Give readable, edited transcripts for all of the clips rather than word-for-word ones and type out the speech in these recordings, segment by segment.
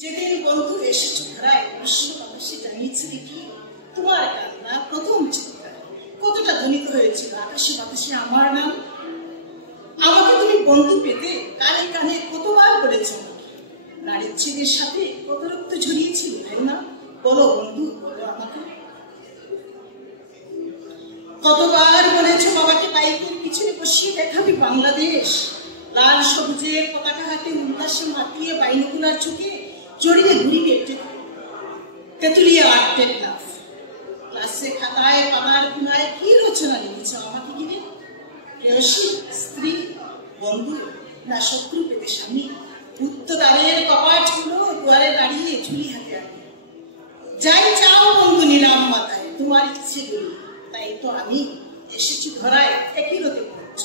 যেদিন বন্ধু এসেছো ধরায় বিশ্ববাসী জানিয়েছিলে কি তোমার কান্না প্রথম চিৎকার কতটা ধ্বনিত হয়েছিল আকাশে বাতাসে আমার নাম। আমাকে তুমি বন্ধু পেতে কানে কানে কতবার বলেছ, নারীর ছেলের সাথে কত রক্ত ঝরিয়েছিল তাই না? বলো বন্ধু, বলো আমাকে। কতবার বলেছো বাবাকে বাইকের পিছনে বসিয়ে দেখাবি বাংলাদেশ, লাল সবুজের পতাকা হাতে উল্লাসে মাতিয়ে বাইনকুলার চোখে জড়িয়ে ঘুরিয়ে তেতুলিয়া আর্টে ক্লাস ক্লাসে খাতায় পাতার কোনায় কি রচনা লিখেছ আমাকে ঘিরে? প্রেয়সী, স্ত্রী, বন্ধু না শত্রু পেতে স্বামী? উত্তরারের কপাটগুলো দুয়ারে দাঁড়িয়ে ঝুলি হাতে আনি। যাই চাও বন্ধু নিলাম মাথায় তোমার ইচ্ছেগুলি, তাই তো আমি এসেছি ধরায় একই রতে পড়ছ।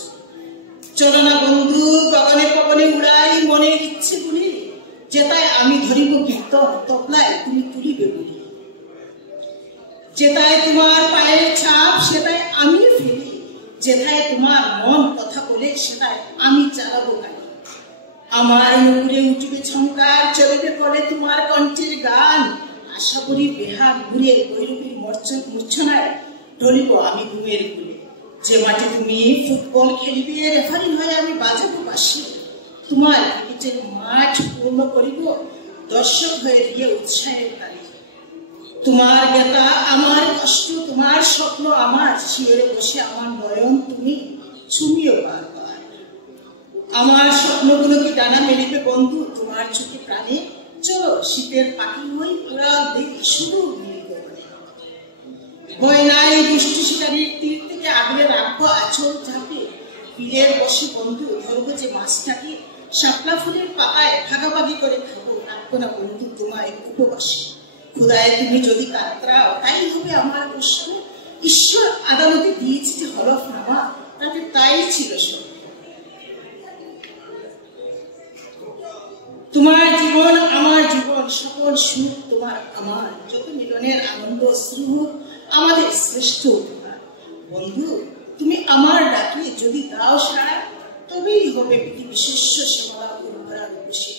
চলো না বন্ধু গগনে পবনে উড়াই মনের ইচ্ছেগুলি, যেটায় আমি ধরিব কীর্তন তবলায় তুমি তুলিবে বলি। যেটায় তোমার পায়ের ছাপ সেটায় আমি ফেলি, যেটায় তোমার মন কথা বলে সেটায় আমি চালাবো গাড়ি। আমার নুপুরে উঠিবে ঝংকার, চলবে বলে তোমার কণ্ঠের গান। আশা করি বেহাগ ঘুরে গৈরবীর মূর্ছনায় ঢলিব আমি ঘুমের গুলে। যে মাঠে তুমি ফুটবল খেলিবে রেফারি হয়ে আমি বাজাবো বাঁশি। তোমার ক্রিকেটের মাঠ পূর্ণ করিব দর্শক হয়ে দিয়ে উৎসাহের তালি। তোমার ব্যথা আমার কষ্ট, তোমার স্বপ্ন আমার শিয়রে বসে আমার নয়ন তুমি ছুমিও বারবার। আমার স্বপ্নগুলোকে ডানা মেলিবে বন্ধু তোমার চোখে প্রাণে। চলো শীতের পাখি হই ওরা দেখি শুধু মিলিত মানে। ভয় নাই দুষ্টু শিকারীর তীর থেকে আগলে রাখবো আঁচল ঝাঁপে। বীরের বসে বন্ধু ধরবো যে মাছটাকে, শাপলা ফুলের পাতায় ভাগাভাগি করে খাবো। রাখবো না বন্ধু তোমায় উপবাসে। খুদায় তুমি যদি কাতরাও তাই হবে আমার প্রশ্ন। ঈশ্বর আদালতে দিয়েছে যে হলফনামা, তাতে তাই ছিল সব। তোমার জীবন আমার জীবন, সকল সুখ তোমার আমার। যত মিলনের আনন্দ শ্রী হোক আমাদের শ্রেষ্ঠ উপহার। বন্ধু তুমি আমার ডাকে যদি দাও সাড়া, তবেই হবে পৃথিবী বিশ্ব সেবা উর্বরা রূপসী।